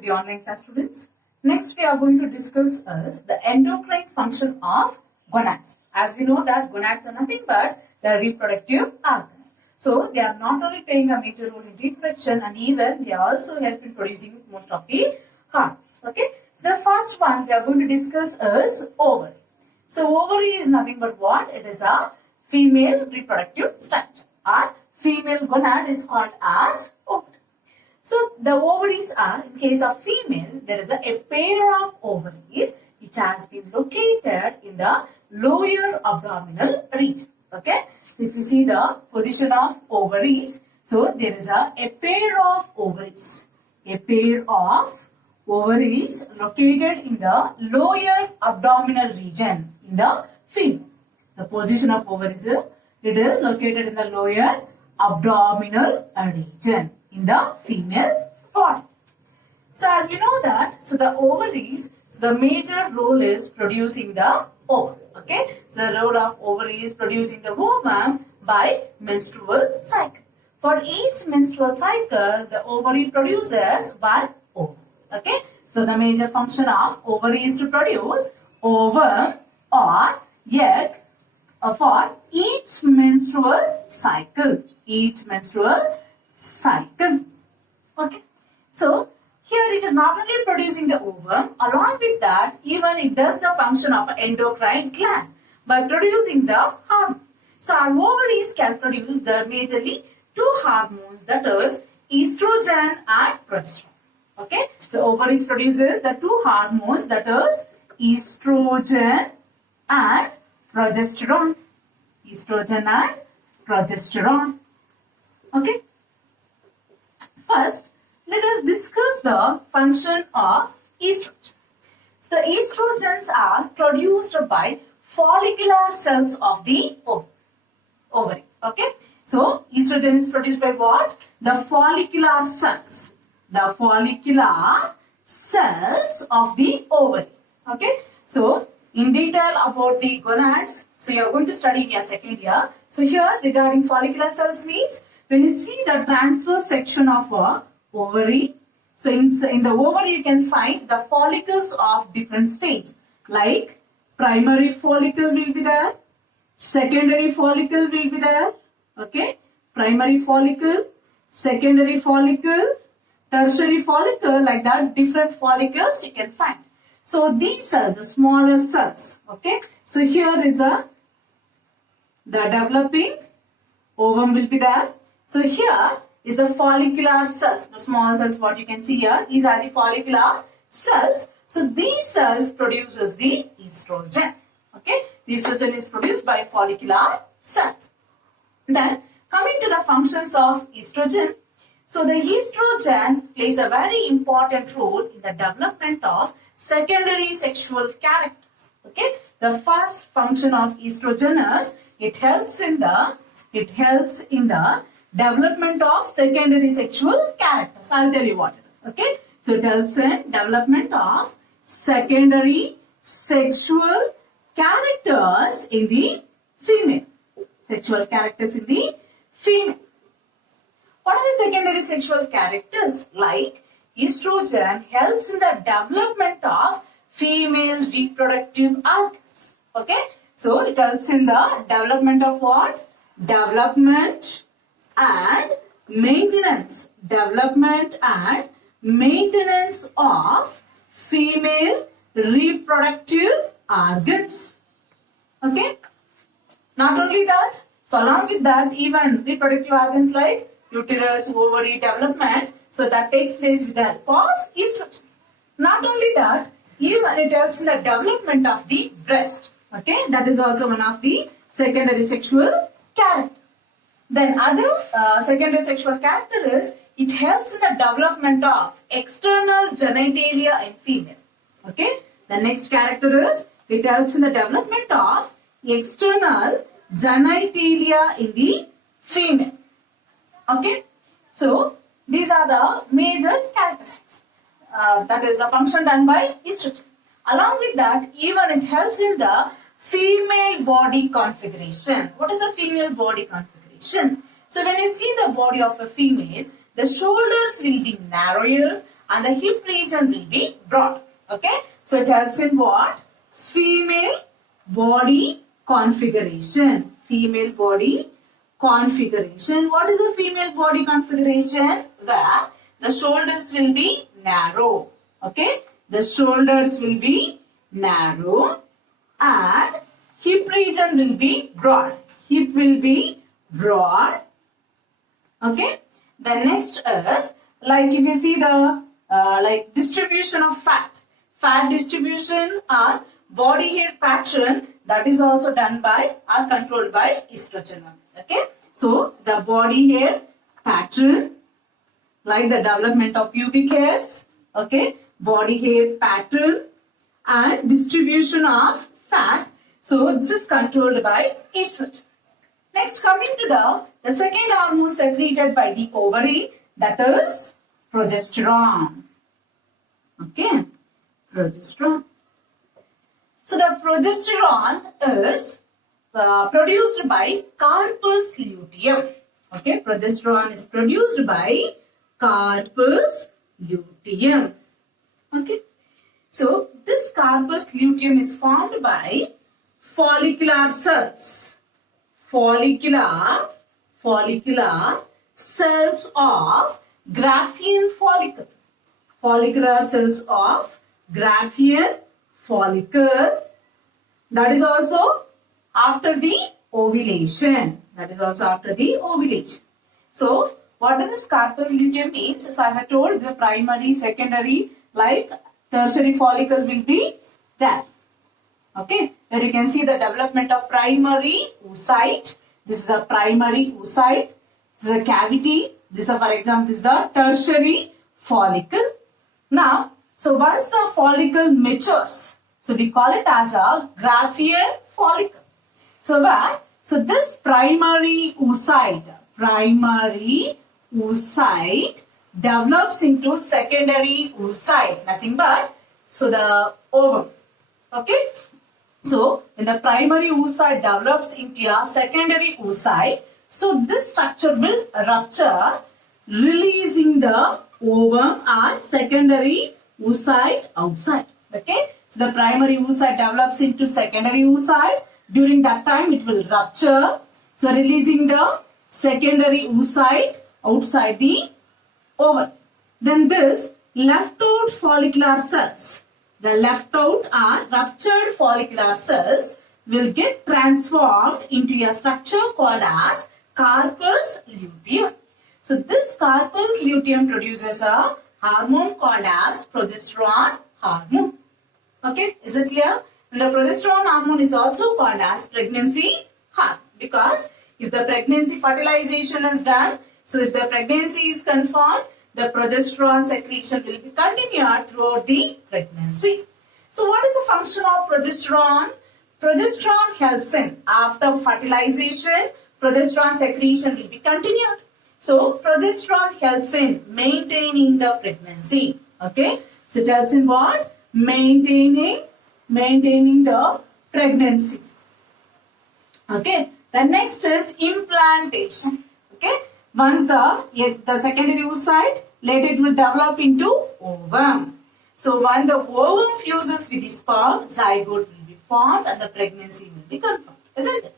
to the online class, students. Next we are going to discuss the endocrine function of gonads. As we know that gonads are nothing but the reproductive organs. So they are not only playing a major role in reproduction, and even they also help in producing most of the hormones. Okay. So the first one we are going to discuss is ovary. So ovary is nothing but what? It is a female reproductive structure, or female gonad is called as ovary. So the ovaries are, in case of female, there is a pair of ovaries which has been located in the lower abdominal region. Okay. So if you see the position of ovaries, so there is a pair of ovaries. A pair of ovaries located in the lower abdominal region in the female. The position of ovaries, it is located in the lower abdominal region in the female body. So as we know that, so the ovaries, so the major role is producing the ovum. Okay. So the role of ovary is producing the ovum by menstrual cycle. For each menstrual cycle, the ovary produces one ovum. Okay. So the major function of ovary is to produce ovum or egg for each menstrual cycle. Each menstrual cycle. Okay. So here it is not only producing the ovum, along with that even it does the function of an endocrine gland by producing the hormone. So our ovaries can produce the majorly two hormones, that is estrogen and progesterone. Okay. So ovaries produces the two hormones, that is estrogen and progesterone. Estrogen and progesterone. Okay. First, let us discuss the function of estrogen. So the estrogens are produced by follicular cells of the ovary. Okay. So estrogen is produced by what? The follicular cells. The follicular cells of the ovary. Okay. So in detail about the gonads, so you are going to study in your second year. So here regarding follicular cells means when you see the transverse section of a ovary, so in the ovary you can find the follicles of different stages, like primary follicle will be there, secondary follicle will be there. Okay, primary follicle, secondary follicle, tertiary follicle, like that different follicles you can find. So these cells, the smaller cells. Okay, so here is the developing ovum will be there. So here is the follicular cells, the small cells what you can see here. These are the follicular cells. So these cells produces the estrogen. Okay, the estrogen is produced by follicular cells. Then coming to the functions of estrogen. So the estrogen plays a very important role in the development of secondary sexual characters. Okay, the first function of estrogen is it helps in the development of secondary sexual characters. I'll tell you what it is. Okay. So it helps in development of secondary sexual characters in the female. Sexual characters in the female. What are the secondary sexual characters? Like estrogen helps in the development of female reproductive organs. Okay. So it helps in the development of what? Development and maintenance. Development and maintenance of female reproductive organs. Okay. Not only that, so along with that even reproductive organs like uterus, ovary development, so that takes place with the help of estrogen. Not only that, even it helps in the development of the breast. Okay, that is also one of the secondary sexual character. Then other secondary sexual character is it helps in the development of external genitalia in female. Okay, the next character is it helps in the development of external genitalia in the female. Okay, so these are the major characteristics. That is a function done by estrogen. Along with that, even it helps in the female body configuration. What is a female body configuration? So when you see the body of a female, the shoulders will be narrower and the hip region will be broad. Okay, so it helps in what? Female body configuration. Female body configuration. What is a female body configuration? Where the shoulders will be narrow. Okay, the shoulders will be narrow and hip region will be broad. Hip will be broad. Okay. The next is, like if you see the like distribution of fat distribution or body hair pattern, that is also done by or controlled by estrogen. Okay. So the body hair pattern, like the development of pubic hairs, okay, body hair pattern and distribution of fat. So this is controlled by estrogen. Next, coming to the second hormone secreted by the ovary, that is progesterone. Okay, progesterone. So the progesterone is produced by corpus luteum. Okay, progesterone is produced by corpus luteum. Okay, so this corpus luteum is formed by follicular cells. Follicular cells of Graafian follicle. Follicular cells of Graafian follicle. That is also after the ovulation. That is also after the ovulation. So, what does this corpus luteum means? So, as I told, the primary, secondary, like tertiary follicle will be there. Okay, where you can see the development of primary oocyte. This is a primary oocyte. This is a cavity. This is, for example, this is the tertiary follicle. Now, so once the follicle matures, so we call it as a Graafian follicle. So where? So this primary oocyte develops into secondary oocyte. Nothing but, so the ovum. Okay. So, when the primary oocyte develops into a secondary oocyte, so this structure will rupture, releasing the ovum or secondary oocyte outside. Okay. So, the primary oocyte develops into secondary oocyte. During that time, it will rupture. So, releasing the secondary oocyte outside the ovum. Then this left out follicular cells. The left out or ruptured follicular cells will get transformed into a structure called as corpus luteum. So this corpus luteum produces a hormone called as progesterone hormone. Okay, is it clear? And the progesterone hormone is also called as pregnancy hormone, because if the pregnancy fertilization is done, so if the pregnancy is confirmed, the progesterone secretion will be continued throughout the pregnancy. So what is the function of progesterone? Progesterone helps in, after fertilization, progesterone secretion will be continued. So progesterone helps in maintaining the pregnancy. Okay. So it helps in what? Maintaining the pregnancy. Okay. The next is implantation. Okay. Once the secondary oocyte, later it will develop into ovum. So when the ovum fuses with the sperm, zygote will be formed and the pregnancy will be confirmed. Isn't it?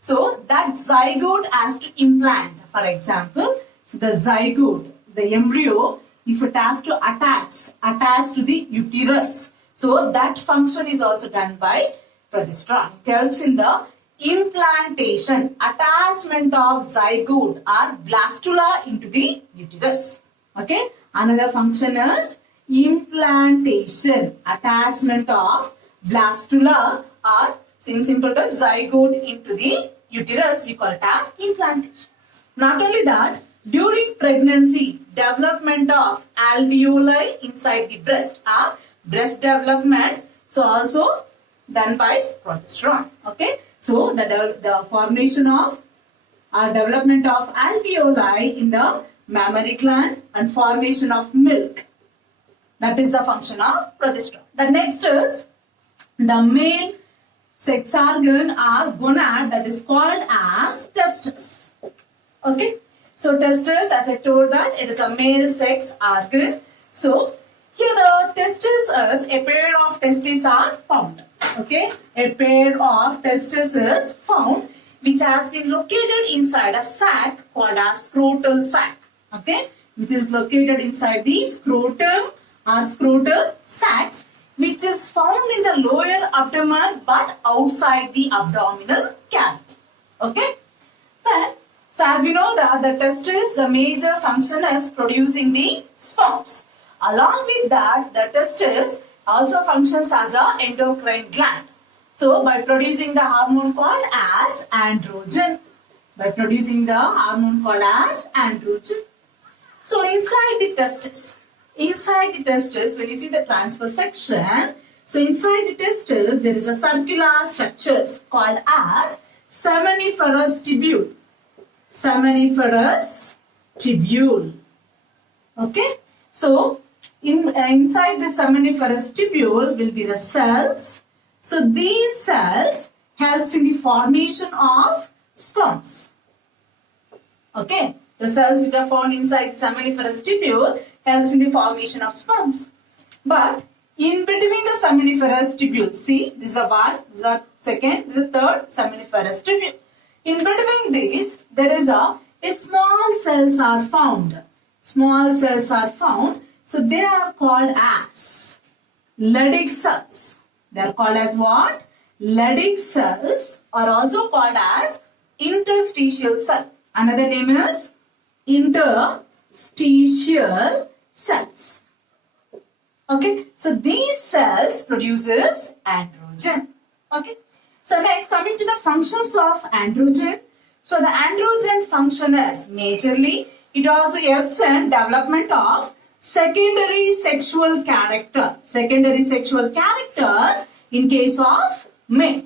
So that zygote has to implant. For example, so the zygote, the embryo, if it has to attach to the uterus. So that function is also done by progesterone. It helps in the implantation, attachment of zygote or blastula into the uterus. Okay. Another function is implantation, attachment of blastula or in simple terms zygote into the uterus. We call it as implantation. Not only that, during pregnancy, development of alveoli inside the breast or breast development, so also done by progesterone. Okay. So, the formation of or development of alveoli in the mammary gland and formation of milk. That is the function of progesterone. The next is the male sex organ or gonad, that is called as testis. Okay. So, testis, as I told that, it is a male sex organ. So, Here the testes is a pair of testes are found. Okay, a pair of testes is found which has been located inside a sac called a scrotal sac. Okay, which is located inside the scrotum or scrotal sacs, which is found in the lower abdomen but outside the abdominal cavity. Okay, then so as we know that the testis, the major function is producing the sperms. Along with that, the testis also functions as a endocrine gland. So by producing the hormone called as androgen. By producing the hormone called as androgen. So inside the testis, when you see the transverse section, so inside the testis there is a circular structure called as seminiferous tubule. Seminiferous tubule. Okay. So inside the seminiferous tubule will be the cells. So these cells helps in the formation of sperms. Okay. The cells which are found inside the seminiferous tubule helps in the formation of sperms. But in between the seminiferous tubule, see, this is a one, this is a second, this is a third seminiferous tubule. In between these, there is a small cells are found. Small cells are found. So they are called as Leydig cells. They are called as what? Leydig cells are also called as interstitial cell. Another name is interstitial cells. Okay, so these cells produces androgen. Okay, so next coming to the functions of androgen. So the androgen function is majorly, it also helps in development of secondary sexual character. Secondary sexual characters in case of male.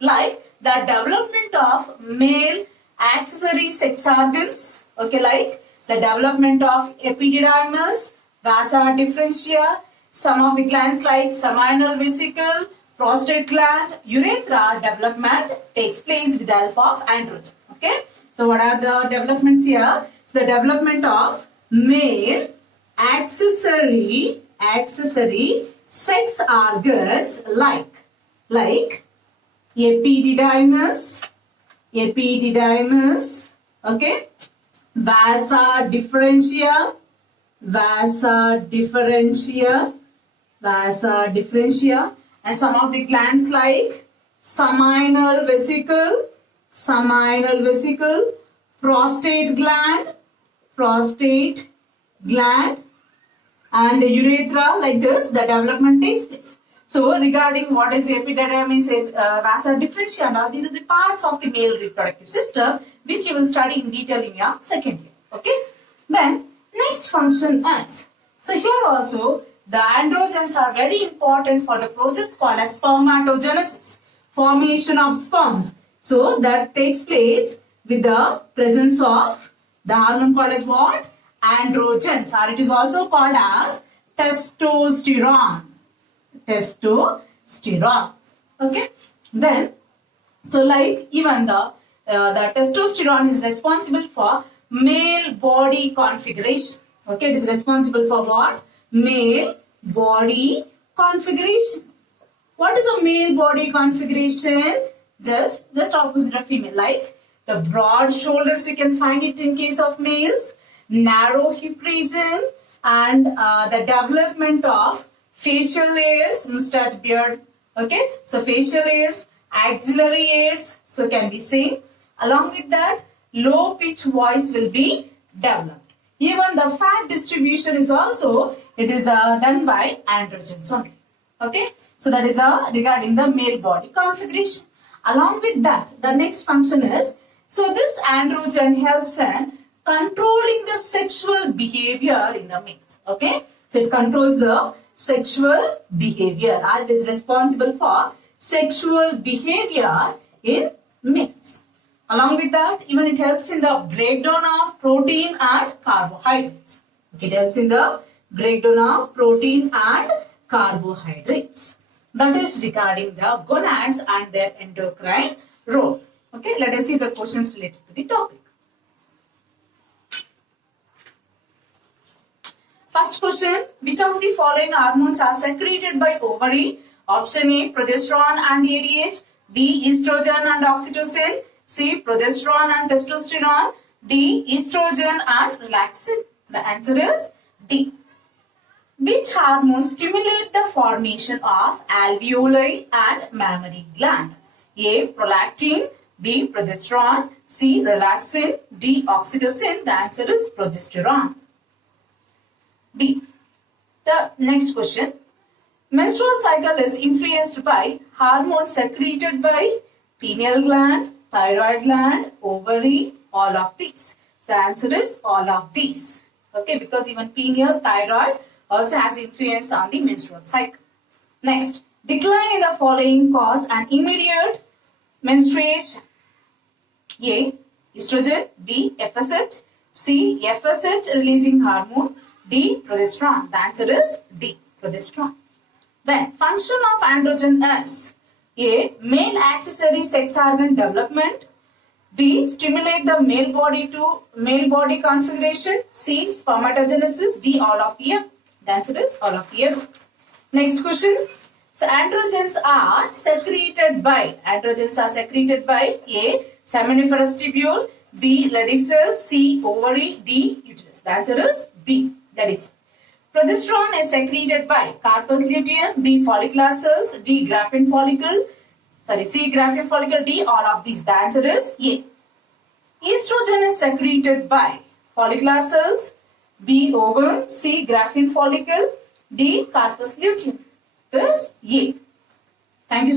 Like the development of male accessory sex organs. Okay, like the development of epididymis, vasa differentia, some of the glands like seminal vesicle, prostate gland, urethra development takes place with the help of androgen. Okay, so what are the developments here? So the development of male accessory sex organs like epididymis, okay, vasa differentia, and some of the glands like seminal vesicle, prostate gland, and urethra, like this, the development takes place. So regarding what is epididymis, vasa differentia, and all these are the parts of the male reproductive system which you will study in detail in your second year. Okay. Then next function is, so here also the androgens are very important for the process called as spermatogenesis, formation of sperms. So that takes place with the presence of the hormone called as what? Androgens, or it is also called as testosterone. Okay. Then, so like even the testosterone is responsible for male body configuration. Okay, it is responsible for what? Male body configuration. What is a male body configuration? Just opposite of female. Like the broad shoulders, you can find it in case of males, narrow hip region, and the development of facial hairs, mustache, beard. Okay, so facial hairs, axillary hairs, so can be seen. Along with that, low pitch voice will be developed. Even the fat distribution is also, it is done by androgens only. Okay, so that is regarding the male body configuration. Along with that, the next function is, so this androgen helps in controlling the sexual behavior in the males. Okay, so it controls the sexual behavior, and is responsible for sexual behavior in males. Along with that, even it helps in the breakdown of protein and carbohydrates. It helps in the breakdown of protein and carbohydrates. That is regarding the gonads and their endocrine role. Okay, let us see the questions related to the topic. First question, which of the following hormones are secreted by ovary? Option A, progesterone and ADH. B, estrogen and oxytocin. C, progesterone and testosterone. D, estrogen and relaxin. The answer is D. Which hormones stimulate the formation of alveoli and mammary gland? A, prolactin. B, progesterone. C, relaxin. D, oxytocin. The answer is progesterone. B. The next question. Menstrual cycle is influenced by hormones secreted by pineal gland, thyroid gland, ovary, all of these. So the answer is all of these. Okay, because even pineal, thyroid also has influence on the menstrual cycle. Next, decline in the following cause an immediate menstruation. A, estrogen. B, FSH. C, FSH releasing hormone. D, progesterone. The answer is D, progesterone. Then, function of androgen is A, male accessory sex organ development. B, stimulate the male body configuration. C, spermatogenesis. D, all of the above. The answer is all of the above. Next question. So, androgens are secreted by A, seminiferous tubule. B, Leydig cell. C, ovary. D, uterus. The answer is B, that is. Progesterone is secreted by corpus luteum. B, follicular cells. D, Graafian follicle. C, Graafian follicle. D, all of these. The answer is A. Estrogen is secreted by follicular cells. B, ovum. C, Graafian follicle. D, corpus luteum. That's A. Thank you.